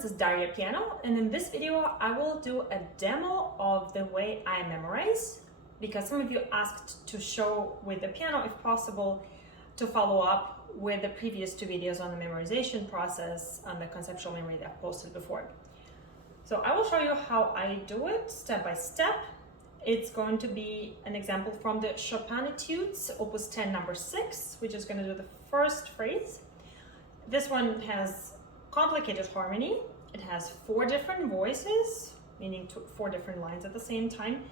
this is Daria Piano, and in this video I will do a demo of the way I memorize, because some of you asked to show with the piano, if possible, to follow up with the previous two videos on the memorization process and the conceptual memory that I've posted before. So I will show you how I do it step by step. It's going to be an example from the Chopin Etudes, Opus 10 number 6, which is going to do the first phrase. This one has complicated harmony. It has 4 different voices, meaning 4 different lines at the same time.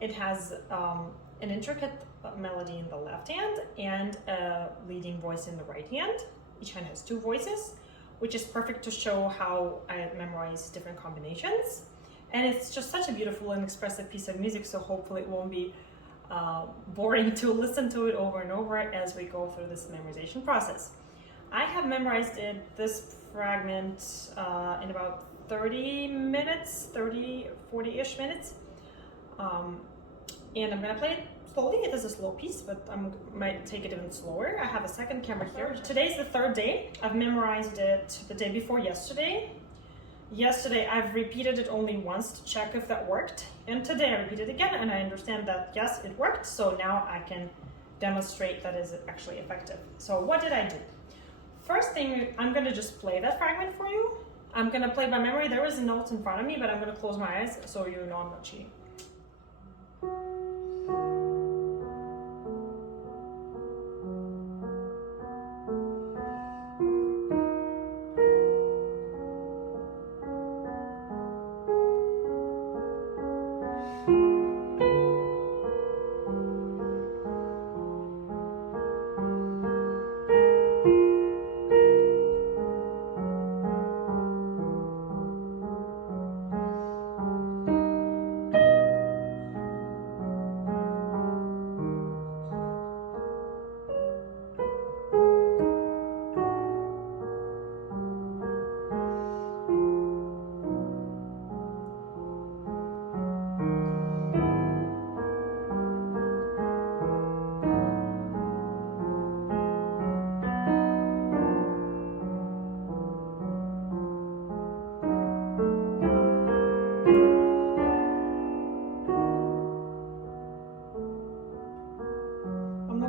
It has an intricate melody in the left hand and a leading voice in the right hand. Each hand has 2 voices, which is perfect to show how I memorize different combinations. And it's just such a beautiful and expressive piece of music, so hopefully it won't be boring to listen to it over and over as we go through this memorization process. I have memorized this fragment in about 30 minutes, 40-ish minutes. And I'm gonna play it slowly. It is a slow piece, but I might take it even slower. I have a second camera here. Today's the 3rd day. I've memorized it the day before yesterday. Yesterday, I've repeated it only once to check if that worked. And today I repeated it again, and I understand that, yes, it worked. So now I can demonstrate that is actually effective. So what did I do? First thing, I'm gonna just play that fragment for you. I'm gonna play by memory. There is notes in front of me, but I'm gonna close my eyes so you know I'm not cheating.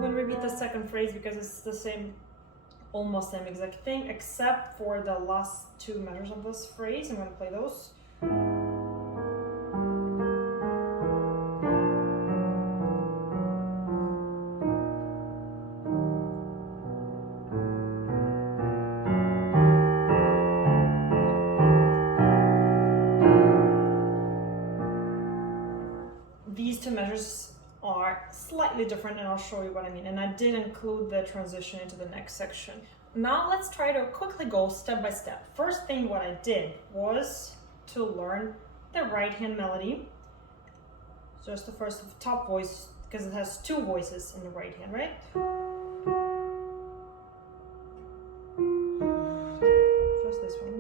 Repeat the second phrase because it's the same, almost same exact thing, except for the last 2 measures of this phrase. I'm going to play those. These 2 measures are slightly different, and I'll show you what I mean. And I did include the transition into the next section. Now let's try to quickly go step by step. First thing what I did was to learn the right hand melody. Just the first top voice, because it has 2 voices in the right hand, right? Just this one.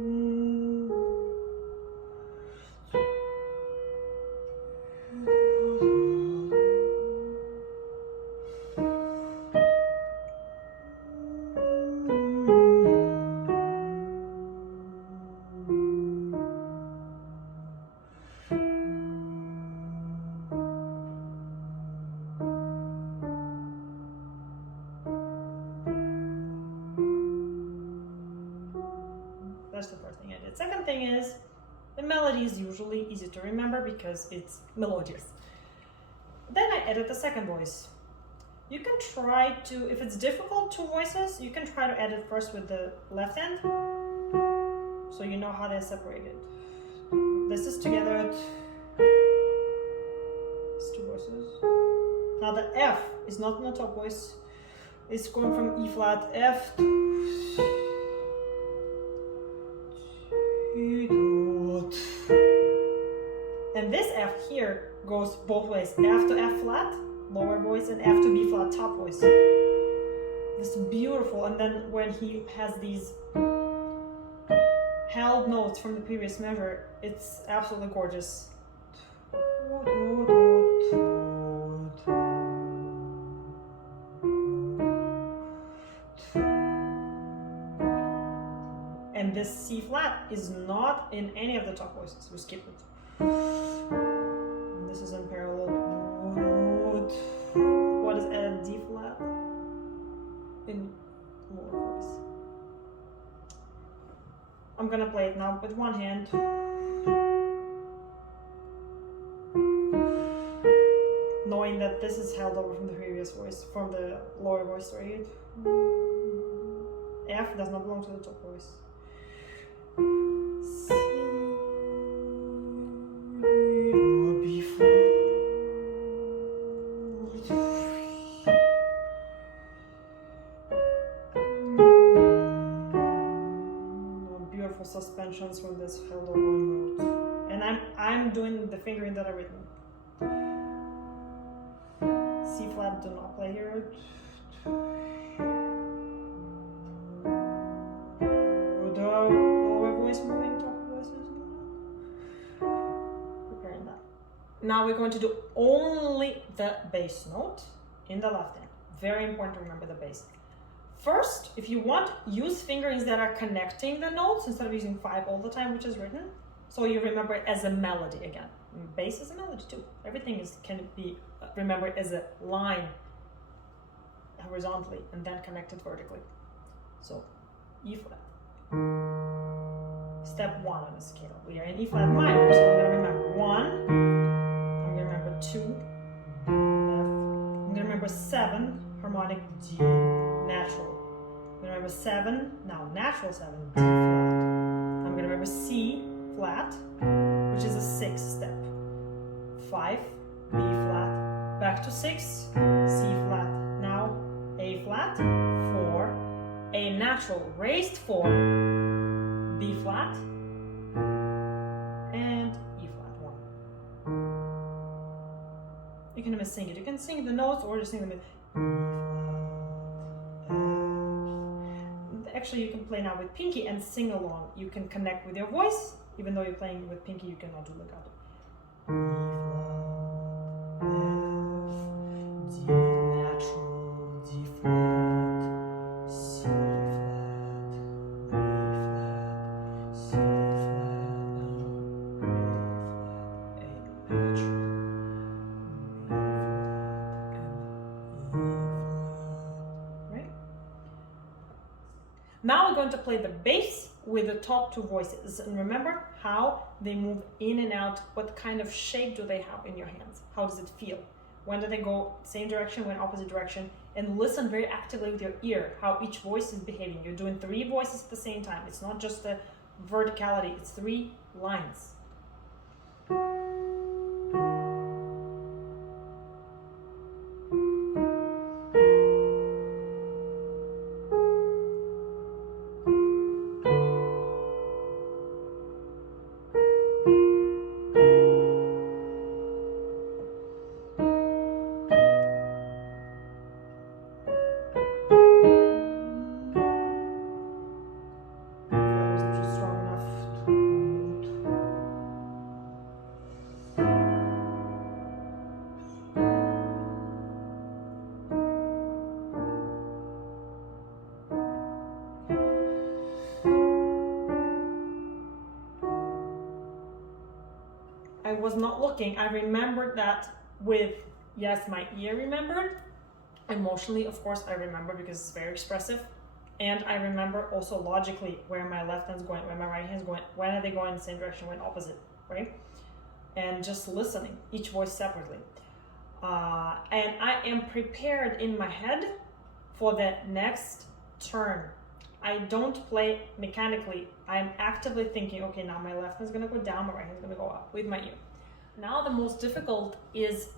That's the first thing I did. Second thing is, the melody is usually easy to remember because it's melodious. Then I added the second voice. You can try to, if it's difficult 2 voices, you can try to add it first with the left hand, so you know how they're separated. This is together. It's 2 voices. Now the F is not in the top voice. It's going from E flat, F, and this F here goes both ways, F to F flat, lower voice, and F to B flat, top voice. This is beautiful. And then when he has these held notes from the previous measure, it's absolutely gorgeous. this C flat is not in any of the top voices. We skip it. And this is in parallel. What is a D flat? In lower voice. I'm gonna play it now with one hand. Knowing that this is held over from the previous voice, from the lower voice, right? F does not belong to the top voice. C, B flat. Beautiful suspensions from this held over note. And I'm doing the fingering that I've written. C flat, do not play here. Preparing that. Now we're going to do only the bass note in the left hand. Very important to remember the bass. First, if you want, use fingerings that are connecting the notes instead of using 5 all the time, which is written. So you remember it as a melody again. Bass is a melody too. Everything can be remembered as a line horizontally and then connected vertically. So E flat. Step 1 on the scale. We are in E flat minor, so I'm going to remember 1. I'm going to remember 2. F. I'm going to remember 7. Harmonic D. Natural. I'm going to remember 7. Now natural 7. D flat. I'm going to remember C flat, which is a 6th step. 5. B flat. Back to 6. C flat. Now A flat. 4. A natural raised 4, B flat, and E flat 1. You can even sing it. You can sing the notes or just sing them in E flat. Actually, you can play now with pinky and sing along. You can connect with your voice. Even though you're playing with pinky, you cannot do legato. E flat, F, D natural, D flat, C flat, B flat, C flat, now A flat, A natural, B flat, and E flat. Right? Now we're going to play the bass with the top 2 voices, and remember how they move in and out. What kind of shape do they have in your hands? How does it feel? When do they go same direction, when opposite direction? And listen very actively with your ear how each voice is behaving. You're doing 3 voices at the same time. It's not just the verticality, it's 3 lines. I was not looking. I remembered that with, yes, my ear remembered. Emotionally, of course, I remember because it's very expressive. And I remember also logically where my left hand's going, where my right hand's going, when are they going in the same direction, when opposite, right? And just listening, each voice separately. And I am prepared in my head for the next turn. I don't play mechanically. I'm actively thinking, okay, now my left hand's gonna go down, my right hand's gonna go up with my ear. Now the most difficult is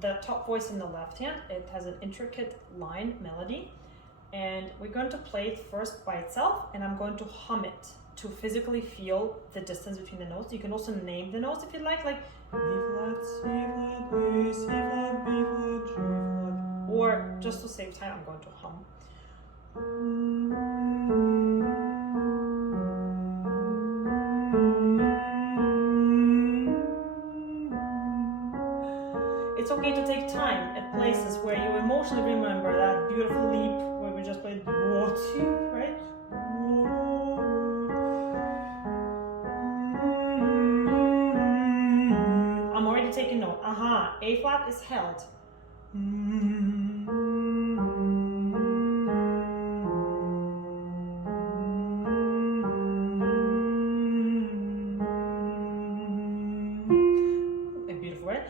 the top voice in the left hand. It has an intricate line melody, and we're going to play it first by itself, and I'm going to hum it to physically feel the distance between the notes. You can also name the notes if you like B flat, C flat, B, C flat, B flat, G flat. Or just to save time, I'm going to hum. It's okay to take time at places where you emotionally remember that beautiful leap where we just played right? A flat is held. A beautiful word.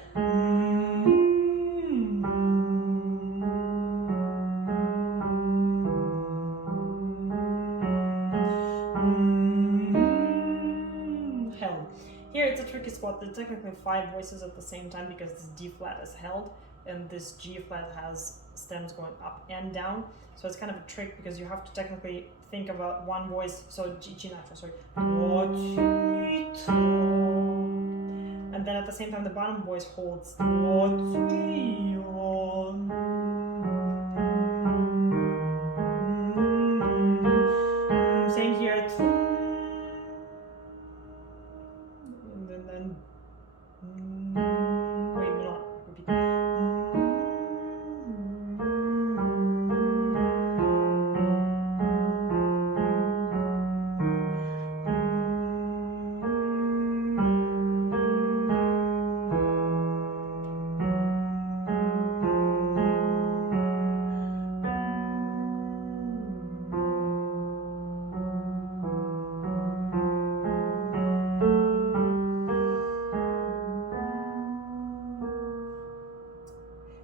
Held. Here it's a tricky spot. There's technically 5 voices at the same time because this D flat is held and this G flat has stems going up and down. So it's kind of a trick because you have to technically think about one voice. So G natural, sorry. And then at the same time the bottom voice holds. Same here. And then wait, not repeat.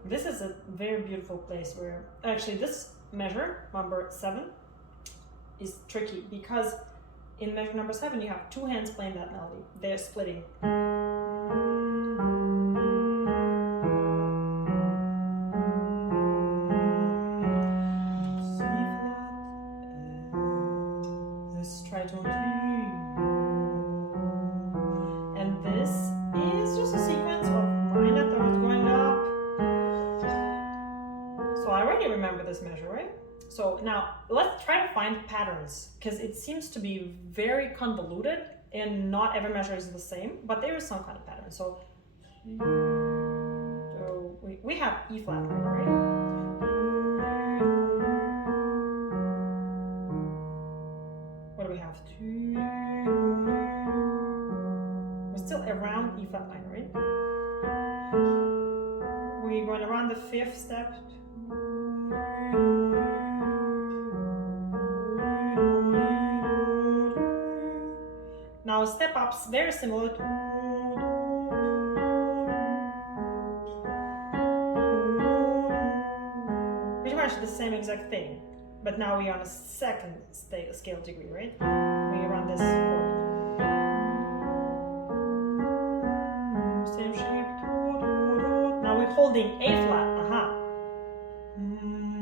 This is a very beautiful place where actually this measure, number 7, is tricky because in measure number 7 you have 2 hands playing that melody. They're splitting. C flat, this tritone 3, and this is just a sequence of minor thirds going up. So I already remember this measure, right? So now let's try to find patterns because it seems to be very convoluted and not every measure is the same, but there is some kind of pattern. So we have E flat minor, right? What do we have? We're still around E flat minor, right? We're going around the 5th step. Now step ups very similar to pretty much the same exact thing, but now we're on a 2nd scale degree, right? We run this chord. Same shape. Now we're holding A flat.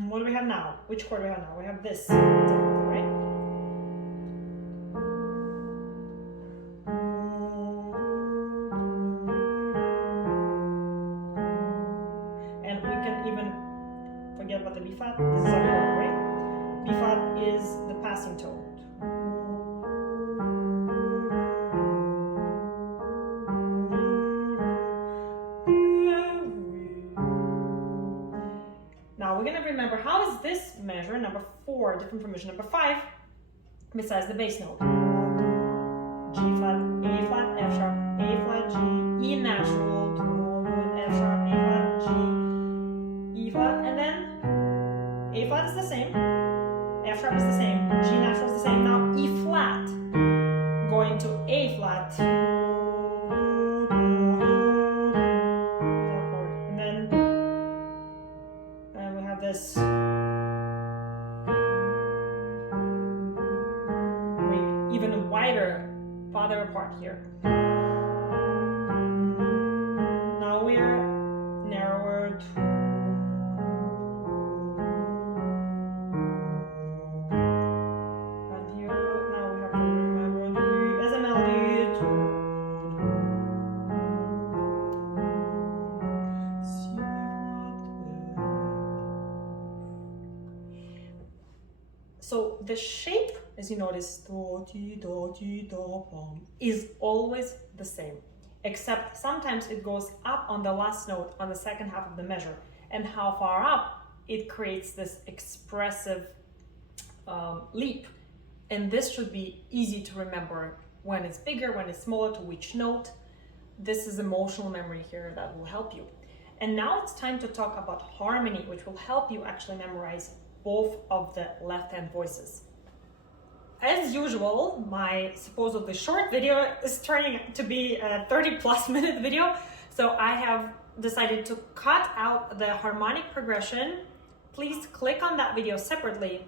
What do we have now? Which chord do we have now? We have this, right? And we can even forget about the B flat. This is our chord, right? B flat is the passing tone. Now we're going to remember how is this measure, number 4, different from measure number 5, besides the bass note. G flat, A flat, F sharp, A flat, G, E natural, F sharp, A flat, G, E flat, and then A flat is the same, F sharp is the same, G natural is the same. Now E flat going to A flat. This even wider, farther apart here. Now we're narrower. And here, now we have to remember as a melody. So the shape, as you notice, is always the same, except sometimes it goes up on the last note on the 2nd half of the measure, and how far up it creates this expressive leap. And this should be easy to remember when it's bigger, when it's smaller, to which note. This is emotional memory here that will help you. And now it's time to talk about harmony, which will help you actually memorize both of the left-hand voices. As usual, my supposedly short video is turning to be a 30+ minute video. So I have decided to cut out the harmonic progression. Please click on that video separately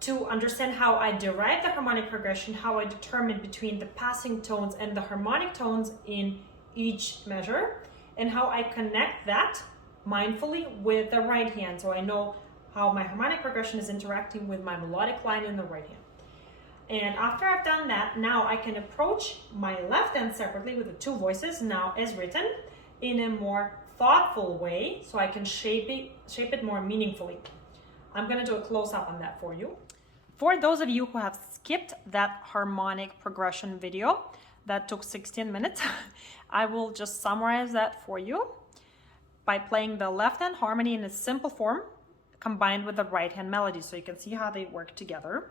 to understand how I derive the harmonic progression, how I determine between the passing tones and the harmonic tones in each measure, and how I connect that mindfully with the right hand. So I know how my harmonic progression is interacting with my melodic line in the right hand. And after I've done that, now I can approach my left hand separately with the two voices now as written in a more thoughtful way, so I can shape it more meaningfully. I'm gonna do a close-up on that for you. For those of you who have skipped that harmonic progression video that took 16 minutes, I will just summarize that for you by playing the left hand harmony in a simple form combined with the right hand melody, so you can see how they work together.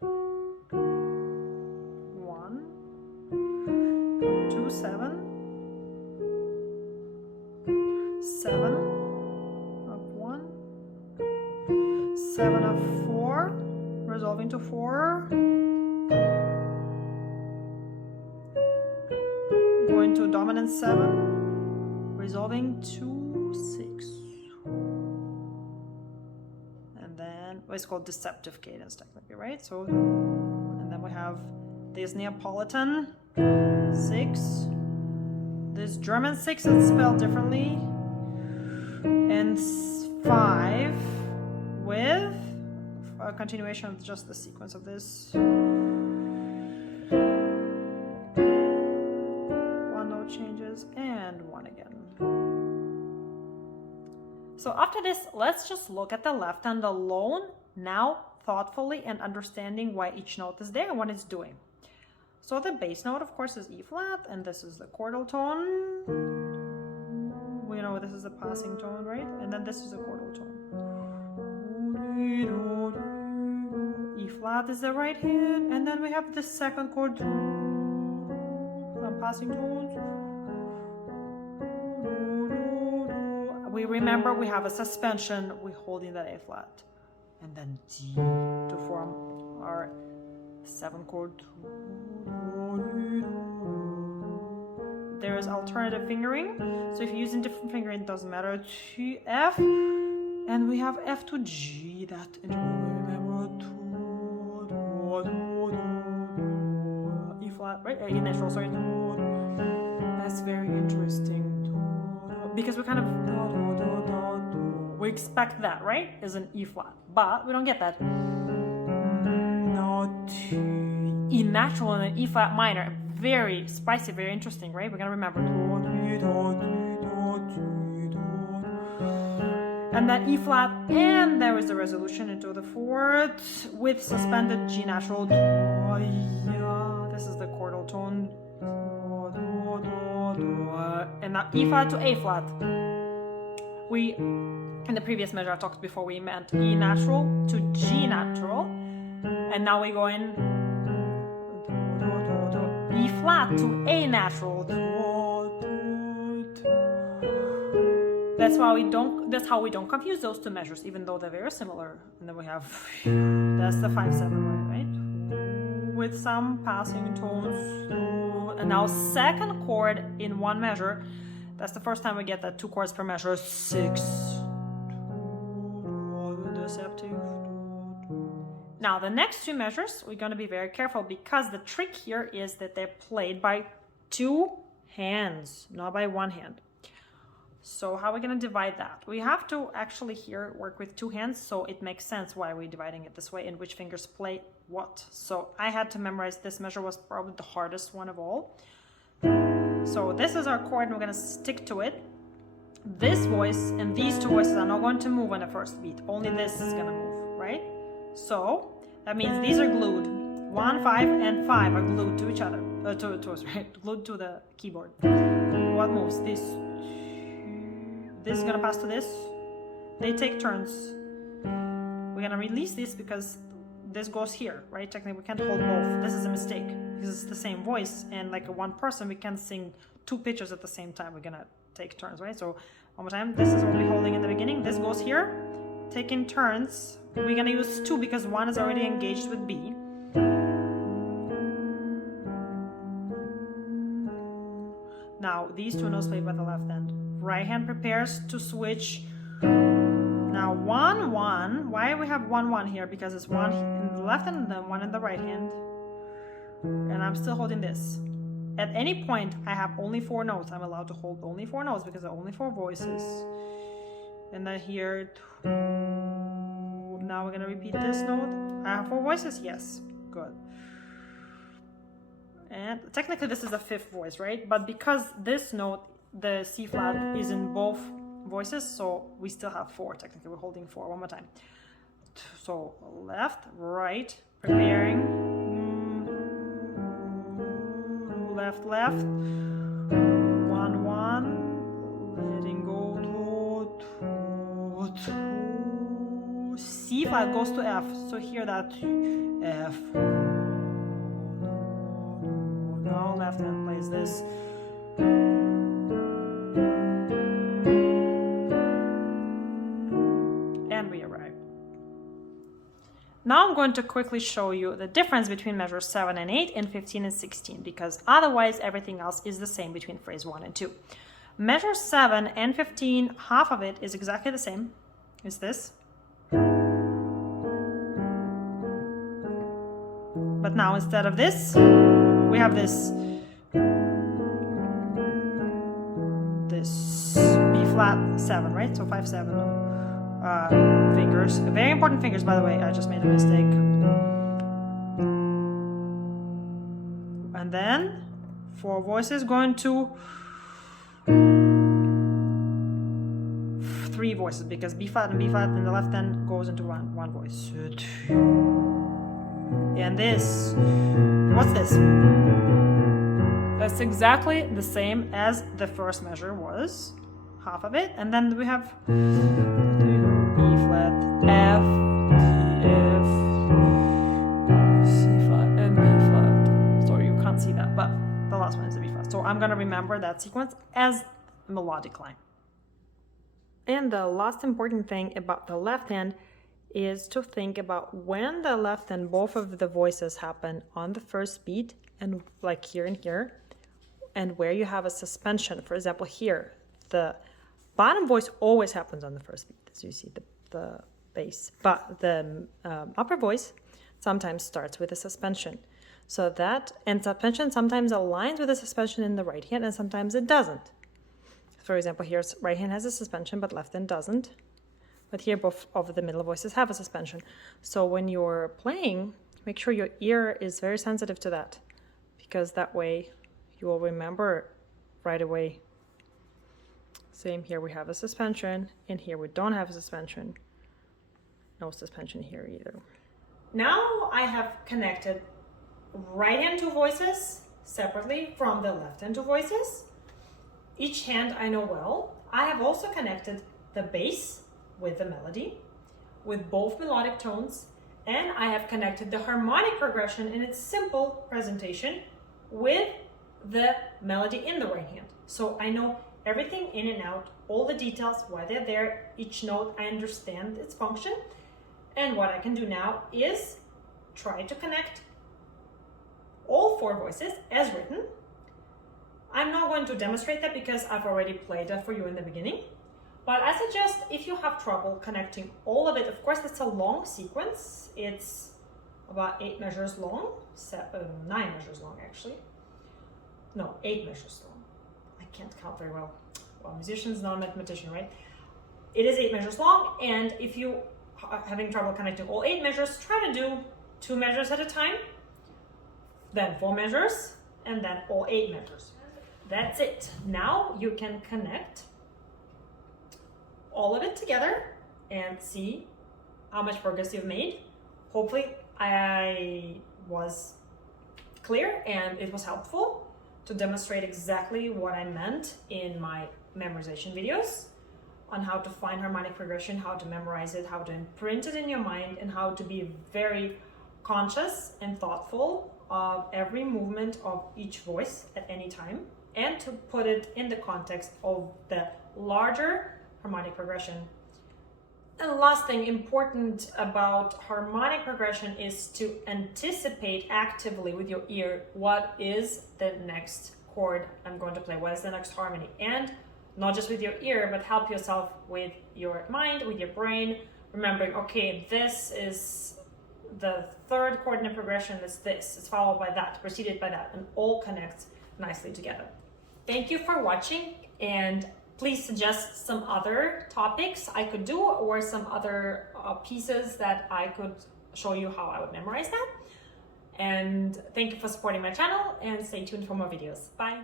1, 2, 7, 7 of 1, 7 of 4, resolving to 4, going to dominant 7, resolving to 6, and then it's called deceptive cadence technically, right? So, and then we have this Neapolitan 6, this German 6 is spelled differently, and 5 with a continuation of just the sequence of this. One note changes and 1 again. So after this, let's just look at the left hand alone, now thoughtfully and understanding why each note is there and what it's doing. So the bass note, of course, is E flat, and this is the chordal tone. We know this is the passing tone, right? And then this is the chordal tone. E flat is the right hand, and then we have the second chord, some passing tones. We remember we have a suspension, we hold in that A flat, and then D to form our 7 chord. There is alternative fingering, so if you're using different fingering, it doesn't matter. To F, and we have F to G. That remember E flat, right? E natural, sorry. That's very interesting because we kind of we expect that, right? Is an E flat, but we don't get that. Not E natural and an E flat minor. Very spicy, very interesting, right? We're gonna remember. And that E flat, and there is a resolution into the 4th with suspended G natural. This is the chordal tone. And now E flat to A flat. We, in the previous measure I talked before, we meant E natural to G natural. And now we go in E flat to A natural. That's how we don't confuse those two measures, even though they're very similar. And then we have, that's the 5/7, right? With some passing tones. And now second chord in one measure. That's the first time we get that 2 chords per measure. 6. Deceptive. Now the next 2 measures, we're going to be very careful because the trick here is that they're played by 2 hands, not by 1 hand. So how are we going to divide that? We have to actually here work with 2 hands, so it makes sense why we're dividing it this way and which fingers play what. So I had to memorize this measure, was probably the hardest one of all. So this is our chord and we're going to stick to it. This voice and these 2 voices are not going to move on the first beat. Only this is going to move, right? So that means these are glued. 1, 5, and 5 are glued to each other. Glued to the keyboard. What moves? This is gonna pass to this. They take turns. We're gonna release this because this goes here, right? Technically, we can't hold both. This is a mistake because it's the same voice, and like one person, we can't sing 2 pitches at the same time. We're gonna take turns, right? So one more time, this is what we're holding in the beginning. This goes here, taking turns. We're gonna use 2 because 1 is already engaged with B. Now, these 2 notes played by the left hand. Right hand prepares to switch. Now, 1, 1. Why we have 1, 1 here? Because it's 1 in the left hand and then 1 in the right hand. And I'm still holding this. At any point, I have only 4 notes. I'm allowed to hold only 4 notes because there are only 4 voices. And then here, now we're gonna repeat this note. I have 4 voices? Yes, good. And technically this is the 5th voice, right? But because this note, the C flat, is in both voices, so we still have 4. Technically we're holding 4. One more time. So left, right, preparing, left, left, 1, 1, letting go to C flat goes to F. So here that F. Now left hand plays this. And we arrive. Now I'm going to quickly show you the difference between measures 7 and 8 and 15 and 16, because otherwise everything else is the same between phrase 1 and 2. Measure 7 and 15, half of it is exactly the same. Is this. But now instead of this, we have this B flat 7, right? So 5, 7 fingers. Very important fingers, by the way. I just made a mistake. And then 4 voices going to 3 voices, because B flat and B flat in the left hand goes into one voice. And this, what's this? That's exactly the same as the first measure was, half of it. And then we have B flat, F, D, F, C flat, and B flat. Sorry, you can't see that, but the last one is the B flat. So I'm gonna remember that sequence as a melodic line. And the last important thing about the left hand is to think about when the left and both of the voices happen on the first beat, and like here and here, and where you have a suspension. For example, here, the bottom voice always happens on the first beat, as you see the bass, but the upper voice sometimes starts with a suspension. So that, and suspension sometimes aligns with a suspension in the right hand, and sometimes it doesn't. For example, here right hand has a suspension, but left hand doesn't. But here both of the middle voices have a suspension. So when you're playing, make sure your ear is very sensitive to that, because that way you will remember right away. Same here, we have a suspension, and here we don't have a suspension. No suspension here either. Now I have connected right hand 2 voices separately from the left hand 2 voices. Each hand I know well. I have also connected the bass with the melody, with both melodic tones, and I have connected the harmonic progression in its simple presentation with the melody in the right hand. So I know everything in and out, all the details, why they're there, each note, I understand its function. And what I can do now is try to connect all 4 voices as written. I'm not going to demonstrate that because I've already played that for you in the beginning. But I suggest, if you have trouble connecting all of it, of course, it's a long sequence. It's about 8 measures long, 9 measures long, actually. No, 8 measures long. I can't count very well. Well, musician's not a mathematician, right? It is 8 measures long, and if you are having trouble connecting all 8 measures, try to do 2 measures at a time, then 4 measures, and then all 8 measures. That's it. Now you can connect all of it together and see how much progress you've made. Hopefully I was clear and it was helpful to demonstrate exactly what I meant in my memorization videos on how to find harmonic progression, how to memorize it, how to imprint it in your mind, and how to be very conscious and thoughtful of every movement of each voice at any time. and to put it in the context of the larger harmonic progression. And the last thing important about harmonic progression is to anticipate actively with your ear what is the next chord I'm going to play, what is the next harmony, and not just with your ear, but help yourself with your mind, with your brain, remembering, okay, this is the third chord in the progression, it's this, it's followed by that, preceded by that, and all connects nicely together. Thank you for watching, and please suggest some other topics I could do or some other pieces that I could show you how I would memorize that. And thank you for supporting my channel, and stay tuned for more videos. Bye.